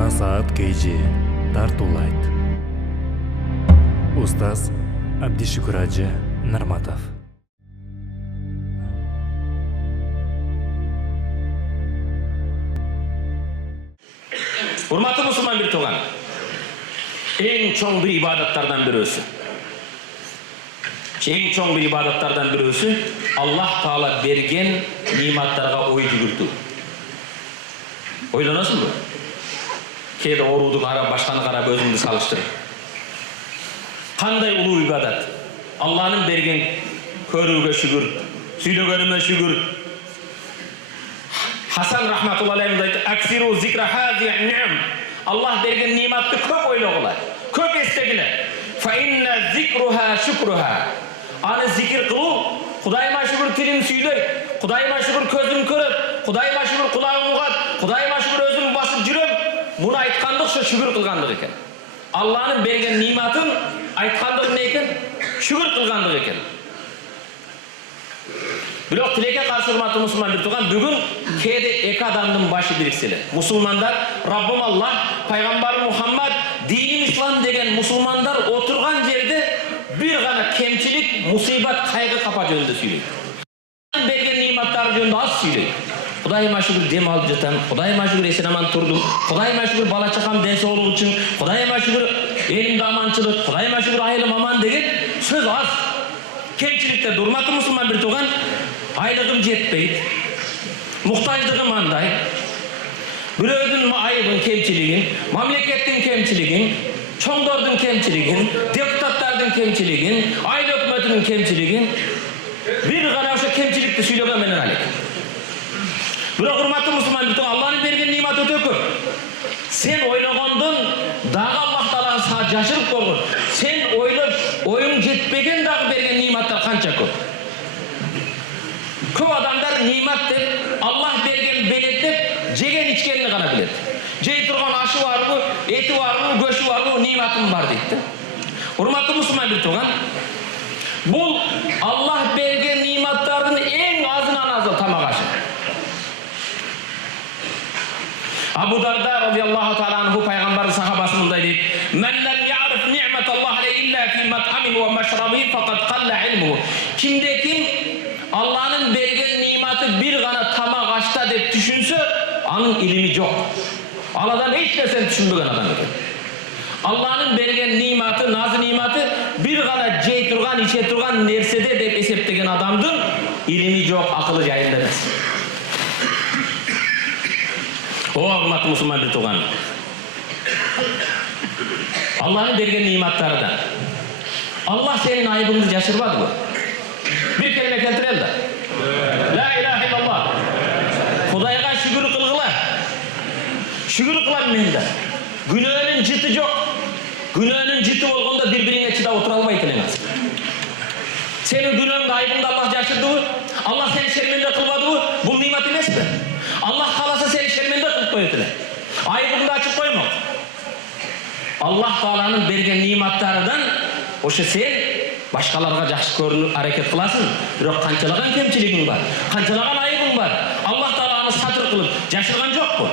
жаңа саат KG тартуулайт. Устаз Абдишукур Ажы Нарматов. Урматтуу мусулман бир тууган, эң чоң бир ибадаттардан бирөөсү. Эң чоң бир ибадаттардан бирөөсү Аллах Таала берген ниматтарга ой жүгүртүү. Ойлоносуңбу? Кээде орууду карап, башканы карап өзүңдү салыштыр. Кандай улуу ибадат? Алланын берген көрүүгө шүгүр, сүйлөгөнүмө шүгүр. Хасан рахматуллахи алейхи айтты: "Аксиру зикра хази ни'ам." Аллах берген ниматты көп ойлогула, көп эстегиле. Фа инна зикруха шукруха. Аны зикир кылуу, Кудайыма шүгүр тилим сүйлөйт, Кудайыма шүгүр көзүм көрөт, Кудайыма шүгүр кулагым угат, Кудайыма шүгүр өзүм басып жүрөм. Муну айткандык ушу шүгүр кылгандык экен. Алланын берген ниматын айткандык эмне экен? Шүгүр кылгандык экен. Бирок тилекке каршы урматтуу мусулман бир тууган, бүгүн кээде эки адамдын башы бирикселе. Мусулмандар, Раббым Аллах, пайгамбар Мухаммад, диним ислам деген мусулмандар отурган жерде бир гана кемчилик, мусибат, кайгы капа жөнүндө сүйлөйт. Берген ниматтары жөнүндө аз сүйлөйт. Кудайыма шүгүр дем алып жатам, Кудайыма шүгүр эсен аман турдум, Кудайыма шүгүр бала чакам ден соолугу үчүн, Кудайыма шүгүр элимде аманчылык, Кудайыма шүгүр айылым аман деген сөз аз. Кемчиликтер, урматтуу мусулман бир тууган, айлыгым жетпейт, муктаждыгым андай, бирөөдүн айыбын, кемчилигин, мамлекеттин кемчилигин, чоңдордун кемчилигин, депутаттардын кемчилигин, айыл өкмөтүнүн кемчилигин, бир гана ошо кемчиликти сүйлөгөн менен алек. Бирок урматтуу мусулман бир тууган, Алланын берген ниматы өтө көп. Сен ойлогондон дагы Аллах Таала сага жашырып койгон. Сен ойлоп, оюң жетпеген дагы берген ниматтар канча көп. Көп адамдар нимат деп, Аллах берген белек деп, жеген ичкенini гана билет. Жей турган ашы барбы, эти барбы, көшү барбы, ниматым бар дейт да. Урматтуу мусулман бир тууган, бул Аллах берген ниматтардын эң азынан азы тамак ашы. Абу Дарда радиаллаху таала анху пайгамбардын сахабасы мындай дейт: "Мен лам я'риф ни'маталлахи алейхи илля фи мат'амиhi ва машрабиhi фақад қалла илмуху." Кимде ким Алланын берген ниматы бир гана тамак ашта деп түшүнсө, анын илими жок. Ал адам эч нерсени түшүнбөгөн адам экен. Алланын берген ниматы, назы ниматы бир гана жей турган, иче турган нерседе деп эсептеген адамдын илими жок, акылы жайында эмес. Урматтуу мусулман бир тууган, Аллахын берген ниматтардан Аллах сенин айыбыңды жашырбадыбы? Бир келме келтирели да. Ла илаха иллаллах. Кудайга шүгүр кылгыла. Шүгүр кылам мен да. Күнөөнүн жыты жок. Күнөөнүн жыты болгондо бири-бириңе чыдап отура албайт элеңиз. Сенин күнөөңдү, айыбыңды Аллах жашырдыбы? Аллах сени шерменде кылбадыбы? Бул нимат эмеспи? Аллах кааласа сени шерменде кылып коет эле. Айыбыңды ачып коймок. Аллах Тааланын берген ниматтарынан ошо сен башкаларга жакшы көрүнүп аракет кыласың, бирок канчалаган кемчилигиң бар, канчалаган айыбың бар. Аллах Таала аны сатыр кылып жашырган жокпу?